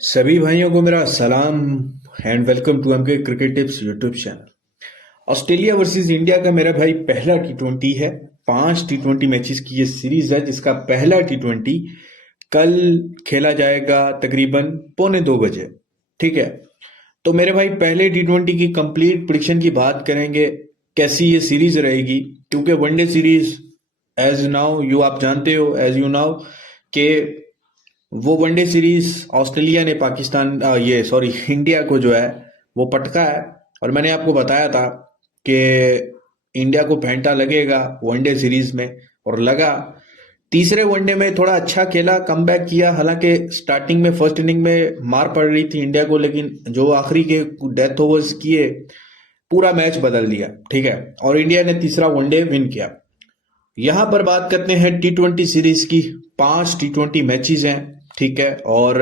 सभी भाइयों को मेरा सलाम and welcome to MK cricket tips YouTube channel. Australia versus India का मेरा भाई पहला टी20 है। 5 टी20 मैचेस की ये सीरीज है जिसका पहला टी20 कल खेला जाएगा तकरीबन 1:45 बजे। ठीक है, तो मेरे भाई पहले टी20 की कंप्लीट प्रेडिक्शन की बात करेंगे, कैसी ये सीरीज रहेगी। क्योंकि one day series as now you आप जानते हो एज यू नाउ कि वो वनडे सीरीज ऑस्ट्रेलिया ने पाकिस्तान ये सॉरी इंडिया को जो है वो पटका है। और मैंने आपको बताया था कि इंडिया को फेंटा लगेगा वनडे सीरीज में, और लगा। तीसरे वनडे में थोड़ा अच्छा खेला, कमबैक किया। हालांकि स्टार्टिंग में फर्स्ट इनिंग में मार पड़ रही थी इंडिया को, लेकिन जो आखिरी के डेथ ओवर्स किए पूरा मैच बदल दिया। ठीक है, और इंडिया ने तीसरा वनडे विन किया। यहां पर बात करते हैं टी20 सीरीज की। 5 टी20 मैचेस हैं, ठीक है, और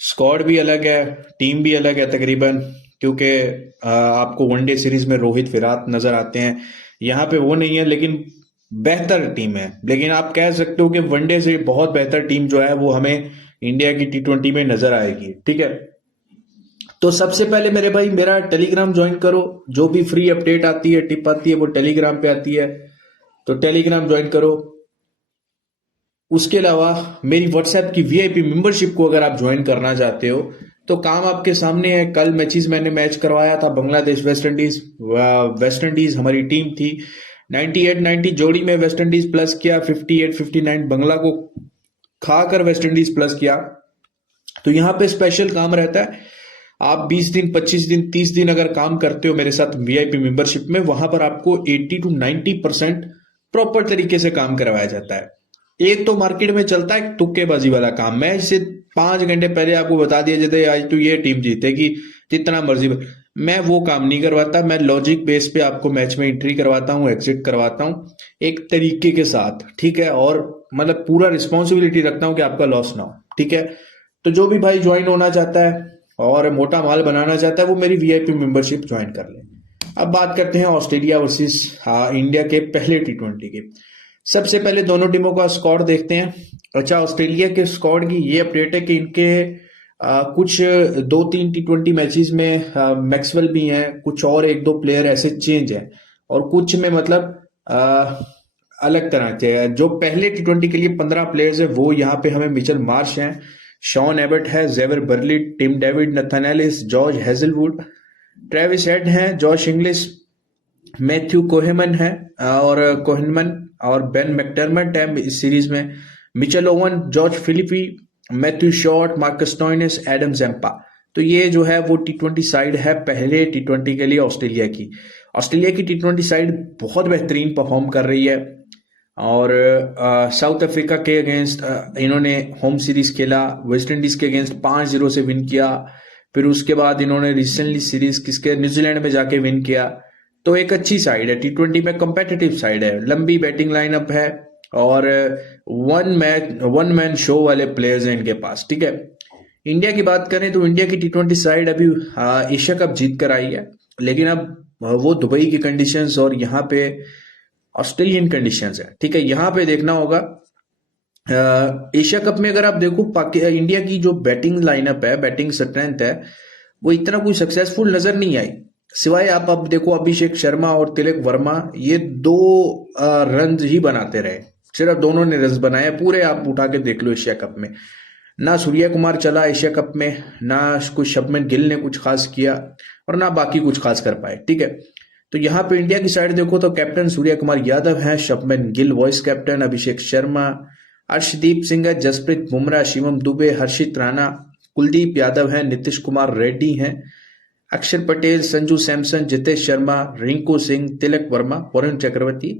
स्क्वाड भी अलग है, टीम भी अलग है तकरीबन। क्योंकि आपको वनडे सीरीज में रोहित विराट नजर आते हैं, यहाँ पे वो नहीं है, लेकिन बेहतर टीम है। लेकिन आप कह सकते हो कि वनडे से बहुत बेहतर टीम जो है वो हमें इंडिया की टी20 में नजर आएगी। ठीक है, तो सबसे पहले मेरे भाई मेरा टेलीग्राम ज्वाइन करो। जो भी फ्री अपडेट आती है, टिप आती है, वो टेलीग्राम पे आती है, तो टेलीग्राम ज्वाइन करो। उसके अलावा मेरी व्हाट्सएप की वीआईपी मेंबरशिप को अगर आप ज्वाइन करना चाहते हो तो काम आपके सामने है। कल मैंने मैच करवाया था Bangladesh West Indies. West Indies हमारी टीम थी। 98-90 जोड़ी में वेस्ट इंडीज प्लस किया, 58-59 बांग्ला को खाकर वेस्ट इंडीज प्लस किया। तो यहाँ पे स्पेशल काम रहता है। आप 20 दिन, 25 दिन, 30 दिन अगर काम करते हो मेरे साथ वीआईपी मेंबरशिप में, वहां पर आपको 80 to 90% प्रॉपर तरीके से काम करवाया जाता है। एक तो मार्केट में चलता है तुक्केबाजी वाला काम। मैच से 5 घंटे पहले आपको बता दिया जाता है आज तो ये टीम जीतेगी, जितना मर्जी। मैं वो काम नहीं करवाता। मैं लॉजिक बेस पे आपको मैच में एंट्री करवाता हूँ, एग्जिट करवाता हूँ एक तरीके के साथ। ठीक है, और मतलब पूरा रिस्पॉन्सिबिलिटी रखता हूँ कि आपका लॉस ना हो। ठीक है, तो जो भी भाई ज्वाइन होना चाहता है और मोटा माल बनाना चाहता है वो मेरी वीआईपी मेंबरशिप ज्वाइन कर ले। अब बात करते हैं ऑस्ट्रेलिया वर्सेस इंडिया के पहले टी20 के। सबसे पहले दोनों टीमों का स्कोर देखते हैं। अच्छा, ऑस्ट्रेलिया के स्कोर की ये अपडेट है कि इनके कुछ 2-3 टी20 मैचेस में मैक्सवेल भी हैं, कुछ और 1-2 प्लेयर ऐसे चेंज हैं, और कुछ में मतलब अलग तरह के हैं। जो पहले टी20 के लिए 15 प्लेयर्स है वो यहाँ पे हमें मिचेल मार्श हैं, शॉन एबट है, जेवर बर्ली, Tim David, Nathan Ellis, George Hazlewood, Travis Head हैं, जॉश इंग्लिश, मैथ्यू कोहेमन है और कोहेनमन, और बेन मैकडर्मट है इस सीरीज में, Mitchell Owen, George Philippe, Matthew Short, Marcus Stoinis, Adam Zampa. तो ये जो है वो टी20 साइड है पहले टी20 के लिए ऑस्ट्रेलिया की। ऑस्ट्रेलिया की टी20 साइड बहुत बेहतरीन परफॉर्म कर रही है। और साउथ अफ्रीका के अगेंस्ट इन्होंने होम सीरीज खेला, वेस्ट इंडीज के अगेंस्ट 5-0 से विन किया। फिर उसके बाद इन्होंने रिसेंटली सीरीज किसके न्यूजीलैंड में जाके विन किया। तो एक अच्छी साइड है, टी20 में कम्पेटिटिव साइड है, लंबी बैटिंग लाइनअप है, और वन मैन शो वाले प्लेयर्स हैं इनके पास। ठीक है, इंडिया की बात करें तो इंडिया की टी20 साइड अभी एशिया कप जीत कर आई है, लेकिन अब वो दुबई की कंडीशंस और यहाँ पे ऑस्ट्रेलियन कंडीशंस है। ठीक है, यहाँ पे देखना होगा। एशिया कप में अगर आप देखो इंडिया की जो बैटिंग लाइनअप है, बैटिंग स्ट्रेंथ है, वो इतना कोई सक्सेसफुल नजर नहीं आई। सिवाय आप अब देखो अभिषेक शर्मा और तिलक वर्मा, ये 2 रन ही बनाते रहे, सिर्फ दोनों ने रन बनाए पूरे। आप उठा के देख लो एशिया कप में, ना सूर्य कुमार चला एशिया कप में, ना कुछ शुभमन गिल ने कुछ खास किया, और ना बाकी कुछ खास कर पाए। ठीक है, तो यहाँ पे इंडिया की साइड देखो तो कैप्टन सूर्य कुमार यादव है, शुभमन गिल वाइस कैप्टन, अभिषेक शर्मा, अर्शदीप सिंह है, जसप्रीत बुमराह, शिवम दुबे, हर्षित राणा, कुलदीप यादव है, नीतीश कुमार रेड्डी हैं, अक्षर पटेल, संजू सैमसन, जितेश शर्मा, रिंकू सिंह, तिलक वर्मा, वरुण चक्रवर्ती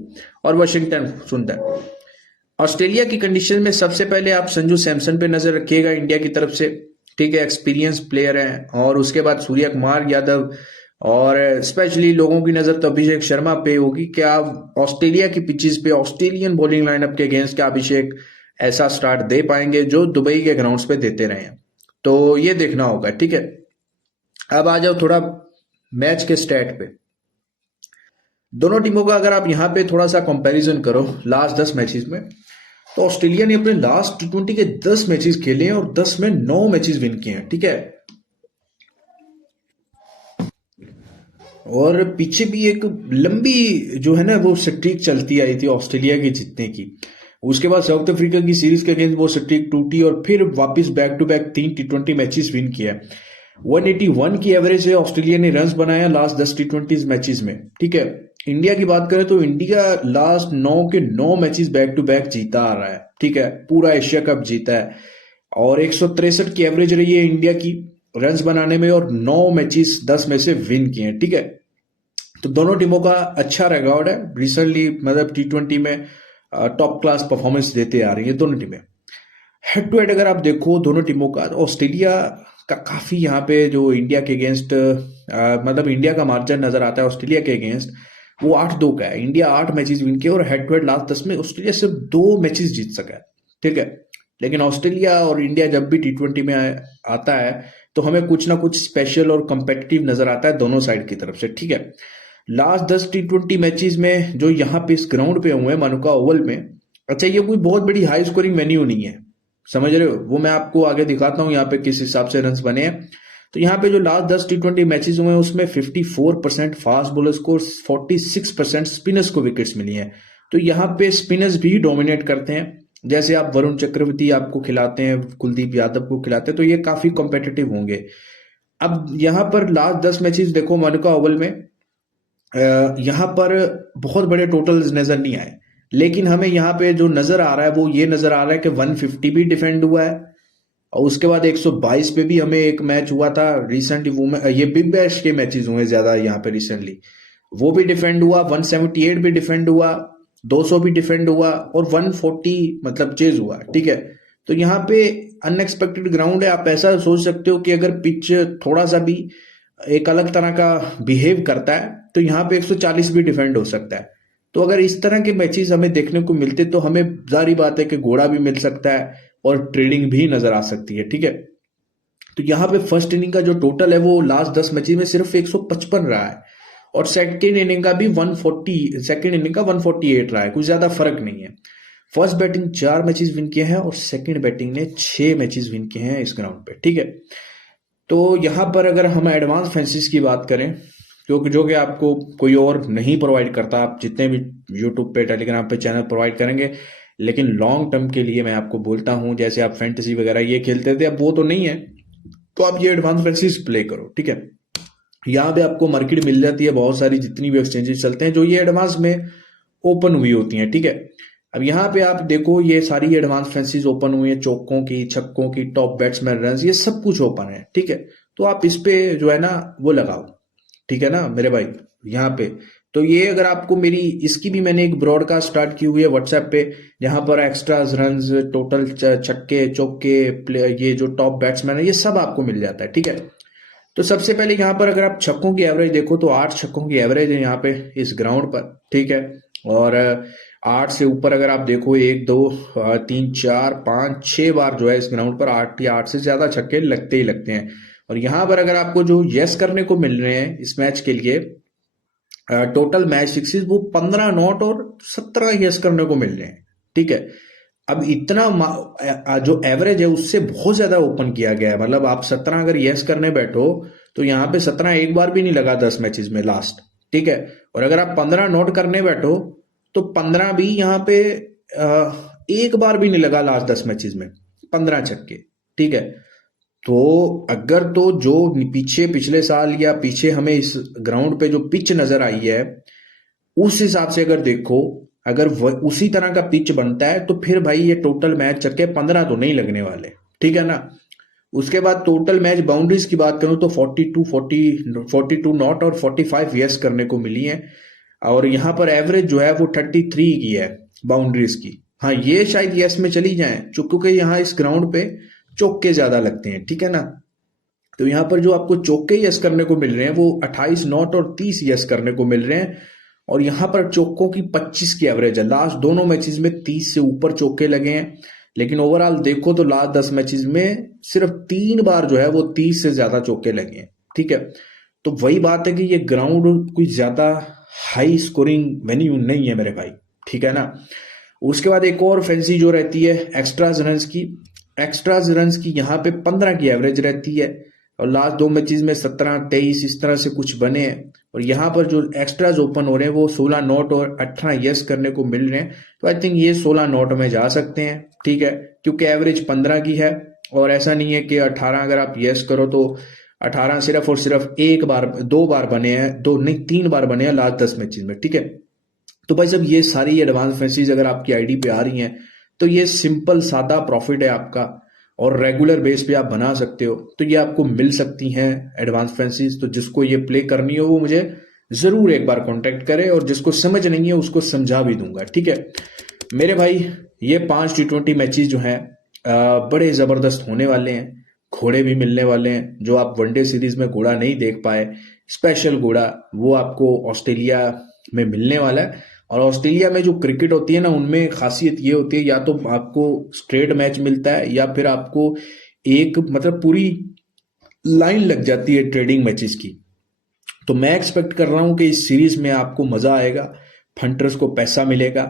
और वाशिंगटन सुंदर। ऑस्ट्रेलिया की कंडीशन में सबसे पहले आप संजू सैमसन पे नजर रखिएगा इंडिया की तरफ से। ठीक है, एक्सपीरियंस प्लेयर हैं। और उसके बाद सूर्य कुमार यादव, और स्पेशली लोगों की नजर तो अभिषेक शर्मा पे होगी। क्या ऑस्ट्रेलिया की पिचेस पे ऑस्ट्रेलियन बॉलिंग लाइनअप के अगेंस्ट क्या अभिषेक ऐसा स्टार्ट दे पाएंगे जो दुबई के ग्राउंड्स पे देते रहे हैं? तो ये देखना होगा। ठीक है, अब आ जाओ थोड़ा मैच के स्टैट पे। दोनों टीमों का अगर आप यहाँ पे थोड़ा सा कंपैरिजन करो लास्ट 10 मैचेस में, तो ऑस्ट्रेलिया ने अपने लास्ट T20 के 10 मैचेस खेले हैं और 10 में 9 मैचेस विन किए हैं, ठीक है। और पीछे भी एक लंबी जो है ना वो स्ट्रीक चलती आई थी ऑस्ट्रेलिया के जीतने की। उसके बाद साउथ अफ्रीका की सीरीज के अगेंस्ट वो स्ट्रीक टूटी और फिर वापस back to back 3 T20 matches win किया। 181 की एवरेज है ऑस्ट्रेलिया ने रन्स बनाया लास्ट 10 T20 मैचेस में, ठीक है। इंडिया की बात करें तो इंडिया लास्ट 9 के 9 मैचेस बैक टू बैक जीता आ रहा है, ठीक है। पूरा एशिया कप जीता है और 163 की एवरेज रही है इंडिया की रन्स बनाने में और 9 मैचेस 10 में से विन किए हैं, ठीक है। तो दोनों टीमों का अच्छा रिकॉर्ड है रिसेंटली, मतलब T20 में टॉप क्लास परफॉर्मेंस देते आ रही है दोनों टीमें। हेड टू हेड अगर आप देखो दोनों टीमों का, तो ऑस्ट्रेलिया का काफी यहाँ पे जो इंडिया के अगेंस्ट मतलब इंडिया का मार्जिन नजर आता है ऑस्ट्रेलिया के अगेंस्ट, वो 8-2 का है। इंडिया 8 मैचेस विन किए और हेड टू हेड लास्ट 10 में ऑस्ट्रेलिया सिर्फ 2 मैचेस जीत सका है, ठीक है। लेकिन ऑस्ट्रेलिया और इंडिया जब भी T20 में आता है तो हमें कुछ ना कुछ स्पेशल और कम्पिटिटिव नजर आता है दोनों साइड की तरफ से, ठीक है। लास्ट 10 T20 मैचेस में जो यहाँ पे इस ग्राउंड पे हुए हैं मानुका ओवल में, अच्छा ये कोई बहुत बड़ी हाई स्कोरिंग वेन्यू नहीं है, समझ रहे हो, वो मैं आपको आगे दिखाता हूँ यहाँ पे किस हिसाब से रन्स बने हैं। तो यहाँ पे जो लास्ट 10 T20 मैचेस हुए हैं उसमें 54% फास्ट बॉलर्स को, 46% स्पिनर्स को विकेट्स मिली हैं। तो यहाँ पे स्पिनर्स भी डोमिनेट करते हैं, जैसे आप वरुण चक्रवर्ती आपको खिलाते हैं, कुलदीप यादव को खिलाते हैं, तो ये काफी कॉम्पिटिटिव होंगे। अब यहाँ पर लास्ट 10 मैचेस देखो मानुका ओवल में, यहाँ पर बहुत बड़े टोटल्स नजर नहीं आए, लेकिन हमें यहाँ पे जो नजर आ रहा है वो ये नजर आ रहा है कि 150 भी डिफेंड हुआ है और उसके बाद 122 पे भी हमें एक मैच हुआ था रिसेंटली, वो ये बिग बैश के मैचेस हुए ज्यादा यहाँ पे रिसेंटली, वो भी डिफेंड हुआ, 178 भी डिफेंड हुआ, 200 भी डिफेंड हुआ और 140 मतलब चेज हुआ, ठीक है। तो यहाँ पे अनएक्सपेक्टेड ग्राउंड है। आप ऐसा सोच सकते हो कि अगर पिच थोड़ा सा भी एक अलग तरह का बिहेव करता है तो यहाँ पे 140 भी डिफेंड हो सकता है। तो अगर इस तरह के मैचेस हमें देखने को मिलते तो हमें जारी बात है कि घोड़ा भी मिल सकता है और ट्रेडिंग भी नजर आ सकती है, ठीक है। तो यहाँ पे फर्स्ट इनिंग का जो टोटल है वो लास्ट 10 मैचेस में सिर्फ 155 रहा है और सेकंड इनिंग का भी 140, सेकंड इनिंग का 148 रहा है, कुछ ज्यादा फर्क नहीं है। फर्स्ट बैटिंग 4 मैचेस विन किए हैं और सेकंड बैटिंग ने 6 मैचेस विन किए हैं इस ग्राउंड पे, ठीक है। तो यहाँ पर अगर हम एडवांस फैंसीज की बात करें क्योंकि जो कि आपको कोई और नहीं प्रोवाइड करता, आप जितने भी यूट्यूब पे टेलीग्राम पे चैनल प्रोवाइड करेंगे, लेकिन लॉन्ग टर्म के लिए मैं आपको बोलता हूं, जैसे आप फैंटेसी वगैरह ये खेलते थे अब वो तो नहीं है, तो आप ये एडवांस फैंटेसी प्ले करो, ठीक है। यहाँ पे आपको मार्केट मिल जाती है बहुत सारी, जितनी भी एक्सचेंजेस चलते हैं जो ये एडवांस में ओपन हुई होती हैं, ठीक है। अब यहाँ पे आप देखो ये सारी एडवांस फैंसीज ओपन हुई है, चौकों की, छक्कों की, टॉप बैट्समैन रन, ये सब कुछ ओपन है, ठीक है। तो आप इस पे जो है ना वो लगाओ, ठीक है ना मेरे भाई। यहाँ पे तो ये अगर आपको मेरी इसकी भी मैंने एक ब्रॉडकास्ट स्टार्ट की हुई है व्हाट्सएप पे, जहां पर एक्स्ट्राज रन्स, टोटल छक्के चौके, ये जो टॉप बैट्समैन है ये सब आपको मिल जाता है, ठीक है। तो सबसे पहले यहाँ पर अगर आप छक्कों की एवरेज देखो तो 8 छक्कों की एवरेज है यहाँ पे इस ग्राउंड पर, ठीक है। और 8 से ऊपर अगर आप देखो 1 2 3 4 5 6 बार जो है इस ग्राउंड पर 8 या 8 से ज्यादा छक्के लगते ही लगते हैं। और यहाँ पर अगर आपको जो यस करने को मिल रहे हैं इस मैच के लिए टोटल मैच सिक्सेस वो 15 नॉट और 17 यस करने को मिल रहे हैं, ठीक है। अब इतना जो एवरेज है उससे बहुत ज्यादा ओपन किया गया है, मतलब आप 17 अगर यस करने बैठो तो यहाँ पे 17 एक बार भी नहीं लगा 10 मैचेस में लास्ट, ठीक है। और अगर आप 15 नोट करने बैठो तो 15 भी यहाँ पे एक बार भी नहीं लगा लास्ट 10 मैचेस में, 15 छक्के, ठीक है। तो अगर तो जो पीछे पिछले साल या पीछे हमें इस ग्राउंड पे जो पिच नजर आई है उस हिसाब से अगर देखो, अगर उसी तरह का पिच बनता है तो फिर भाई ये टोटल मैच छक्के 15 तो नहीं लगने वाले, ठीक है ना। उसके बाद टोटल मैच बाउंड्रीज की बात करूं तो 42 नॉट और 45 यस करने को मिली है और यहाँ पर एवरेज जो है वो 33 की है बाउंड्रीज की। हाँ ये शायद यस में चली जाए क्योंकि यहाँ इस ग्राउंड पे चौके ज्यादा लगते हैं, ठीक है ना। तो यहाँ पर जो आपको चौके यस करने को मिल रहे हैं वो 28 नॉट और 30 यस करने को मिल रहे हैं और यहाँ पर चौकों की 25 की एवरेज है। लास्ट दोनों मैचेस में 30 से ऊपर चौके लगे हैं, लेकिन ओवरऑल देखो तो लास्ट 10 मैचेस में सिर्फ 3 बार जो है वो 30 से ज्यादा चौके लगे हैं, ठीक है। तो वही बात है कि ये ग्राउंड कोई ज्यादा हाई स्कोरिंग वेन्यू नहीं है मेरे भाई, ठीक है ना। उसके बाद एक और फैंसी जो रहती है एक्स्ट्राज रन्स की। एक्स्ट्राज रन्स की यहाँ पे 15 की एवरेज रहती है और लास्ट 2 मैचेस में 17, 23 इस तरह से कुछ बने हैं। और यहाँ पर जो एक्स्ट्राज ओपन हो रहे हैं वो 16 नॉट और 18 यस करने को मिल रहे हैं। तो आई थिंक ये 16 नॉट में जा सकते हैं, ठीक है, क्योंकि एवरेज 15 की है और ऐसा नहीं है कि 18 अगर आप यस करो तो 18 सिर्फ और सिर्फ एक बार 2 बार बने हैं, 2 नहीं 3 बार बने हैं लास्ट 10 मैचेस में, ठीक है। तो भाई जब ये सारी एडवांस फैंसीज अगर आपकी आईडी पे आ रही हैं तो ये सिंपल सादा प्रॉफिट है आपका और रेगुलर बेस पे आप बना सकते हो। तो ये आपको मिल सकती हैं एडवांस फैंसीज। तो जिसको ये प्ले करनी हो वो मुझे जरूर एक बार कांटेक्ट करे और जिसको समझ नहीं है उसको समझा भी दूंगा, ठीक है मेरे भाई। ये 5 T20 मैचेस जो हैं बड़े जबरदस्त होने वाले हैं। घोड़े भी मिलने वाले हैं जो आप वनडे सीरीज में घोड़ा नहीं देख पाए, स्पेशल घोड़ा वो आपको ऑस्ट्रेलिया में मिलने वाला है। और ऑस्ट्रेलिया में जो क्रिकेट होती है ना उनमें खासियत ये होती है या तो आपको स्ट्रेट मैच मिलता है या फिर आपको एक मतलब पूरी लाइन लग जाती है ट्रेडिंग मैचेस की। तो मैं एक्सपेक्ट कर रहा हूं कि इस सीरीज में आपको मजा आएगा, फंटर्स को पैसा मिलेगा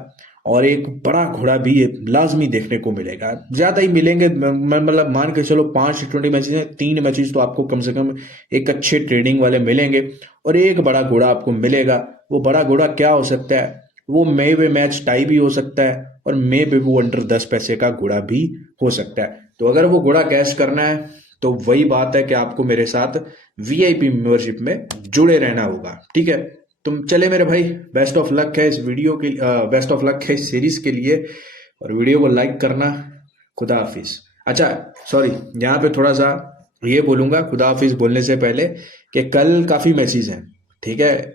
और एक बड़ा घोड़ा भी लाजमी देखने को मिलेगा। ज्यादा ही मिलेंगे, मतलब मान के चलो 5 T20 मैचेस हैं, 3 मैचेस तो आपको कम से कम एक अच्छे ट्रेडिंग वाले मिलेंगे और एक बड़ा घोड़ा आपको मिलेगा। वो बड़ा घोड़ा क्या हो सकता है, वो मे पे मैच टाई भी हो सकता है और मे पे वो अंडर 10 पैसे का घोड़ा भी हो सकता है। तो अगर वो घोड़ा कैश करना है तो वही बात है कि आपको मेरे साथ वीआईपी मेंबरशिप में जुड़े रहना होगा, ठीक है। तुम चले मेरे भाई, बेस्ट ऑफ लक है इस वीडियो के बेस्ट ऑफ लक है इस सीरीज के लिए और वीडियो को लाइक करना। खुदा हाफिज। अच्छा सॉरी, यहाँ पे थोड़ा सा ये बोलूंगा खुदा हाफिज बोलने से पहले कि कल काफी मैचेस हैं, ठीक है।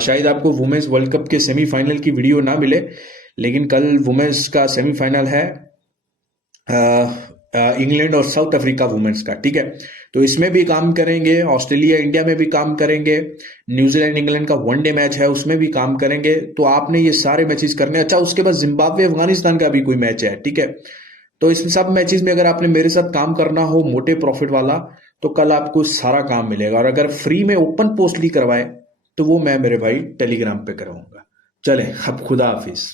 शायद आपको वुमेन्स वर्ल्ड कप के सेमीफाइनल की वीडियो ना मिले, लेकिन कल वुमेन्स का सेमीफाइनल है इंग्लैंड और साउथ अफ्रीका वुमेन्स का, ठीक है। तो इसमें भी काम करेंगे, ऑस्ट्रेलिया इंडिया में भी काम करेंगे, न्यूजीलैंड इंग्लैंड का वनडे मैच है उसमें भी काम करेंगे। तो आपने ये सारे मैचेस करने। अच्छा उसके बाद जिम्बाब्वे अफगानिस्तान का भी कोई मैच है, ठीक है। तो इस सब मैचेस में अगर आपने मेरे साथ काम करना हो मोटे प्रॉफिट वाला तो कल आपको सारा काम मिलेगा। और अगर फ्री में ओपन पोस्ट ली करवाए तो वो मैं मेरे भाई टेलीग्राम पे कराऊंगा। चले अब खुदा हाफिज।